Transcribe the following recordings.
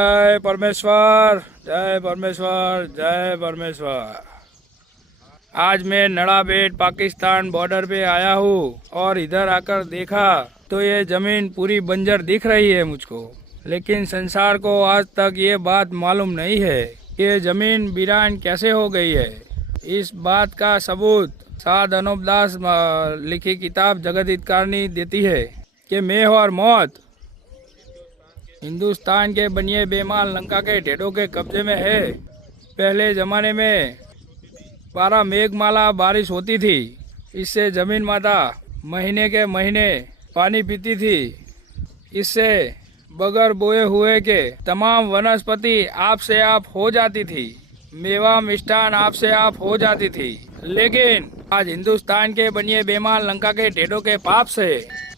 जय परमेश्वर, जय परमेश्वर, जय परमेश्वर। आज मैं नड़ाबेट पाकिस्तान बॉर्डर पे आया हूँ और इधर आकर देखा तो ये जमीन पूरी बंजर दिख रही है मुझको। लेकिन संसार को आज तक ये बात मालूम नहीं है कि ये जमीन वीरान कैसे हो गई है। इस बात का सबूत साध अनुपदास लिखी किताब जगत हितकारणी देती है कि मैं और मौत हिंदुस्तान के बनिए बेमाल लंका के ढेडों के कब्जे में है। पहले जमाने में 12 मेघमाला बारिश होती थी। इससे जमीन माता महीने के महीने पानी पीती थी। इससे बगैर बोए हुए के तमाम वनस्पति आप से आप हो जाती थी। मेवा मिष्ठान आप से आप हो जाती थी। लेकिन आज हिंदुस्तान के बनिए बेमाल लंका के ढेडों के पाप से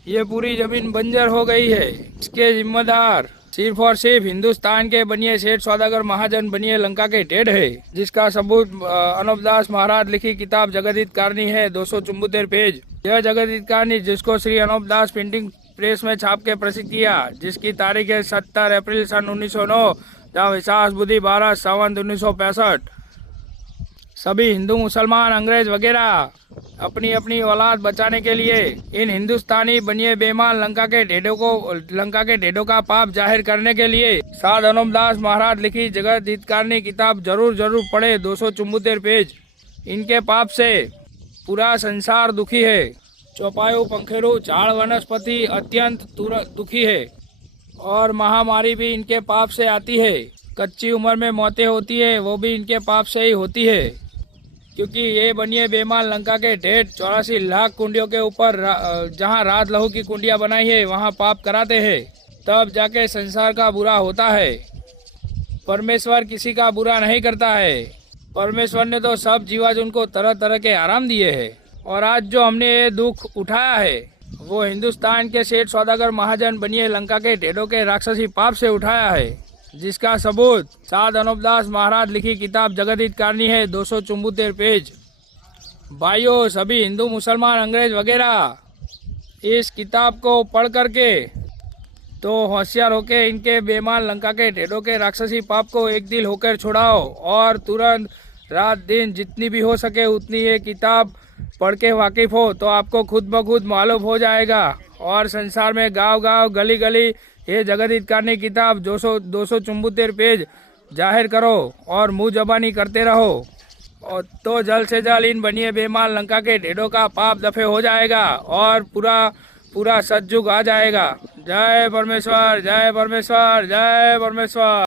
ये पूरी जमीन बंजर हो गई है। इसके जिम्मेदार सिर्फ और सिर्फ हिंदुस्तान के बनिए सेठ सौदागर महाजन बनिए लंका के ढेड है, जिसका सबूत अनुपदास महाराज लिखी किताब जगत हितकारणी है, 274 पेज। यह जगत हितकारणी जिसको श्री अनुपदास प्रिंटिंग प्रेस में छाप के प्रसिद्ध किया, जिसकी तारीख है 17 अप्रैल सन 1909, जहाँ विशाख बुद्धि 12 सावन 1965। सभी हिंदू मुसलमान अंग्रेज वगैरह अपनी अपनी औलाद बचाने के लिए इन हिंदुस्तानी बनिए बेमाल लंका के ढेडों का पाप जाहिर करने के लिए साध अनुपदास महाराज लिखी जगत हितकारणी किताब जरूर पढ़े, 274 पेज। इनके पाप से पूरा संसार दुखी है। चौपायु पंखेरु झाड़ वनस्पति अत्यंत दुखी है और महामारी भी इनके पाप से आती है। कच्ची उम्र में मौतें होती है, वो भी इनके पाप से ही होती है, क्योंकि ये बनिए बेमाल लंका के ढेड 84 लाख कुंडियों के ऊपर जहाँ रात लहू की कुंडियाँ बनाई है वहाँ पाप कराते हैं, तब जाके संसार का बुरा होता है। परमेश्वर किसी का बुरा नहीं करता है। परमेश्वर ने तो सब जीवाजन को तरह तरह के आराम दिए हैं। और आज जो हमने ये दुख उठाया है वो हिंदुस्तान के सेठ सौदागर महाजन बनिए लंका के ढेडों के राक्षसी पाप से उठाया है, जिसका सबूत साध अनुपदास महाराज लिखी किताब जगत हितकारणी है, 274 पेज। भाइयों, सभी हिंदू मुसलमान अंग्रेज वगैरह इस किताब को पढ़ करके तो होशियार होके इनके बेमाल लंका के ढेडों के राक्षसी पाप को एक दिल होकर छुड़ाओ और तुरंत रात दिन जितनी भी हो सके उतनी ये किताब पढ़ के वाकिफ हो तो आपको खुद ब खुद मालूम हो जाएगा। और संसार में गांव गांव गली गली ये जगत हितकारणी किताब 274 पेज जाहिर करो और मुँह जबानी करते रहो, और तो जल्द से जल्द इन बनिए बेमाल लंका के ढेडों का पाप दफे हो जाएगा और पूरा सतयुग आ जाएगा। जय परमेश्वर, जय परमेश्वर, जय परमेश्वर।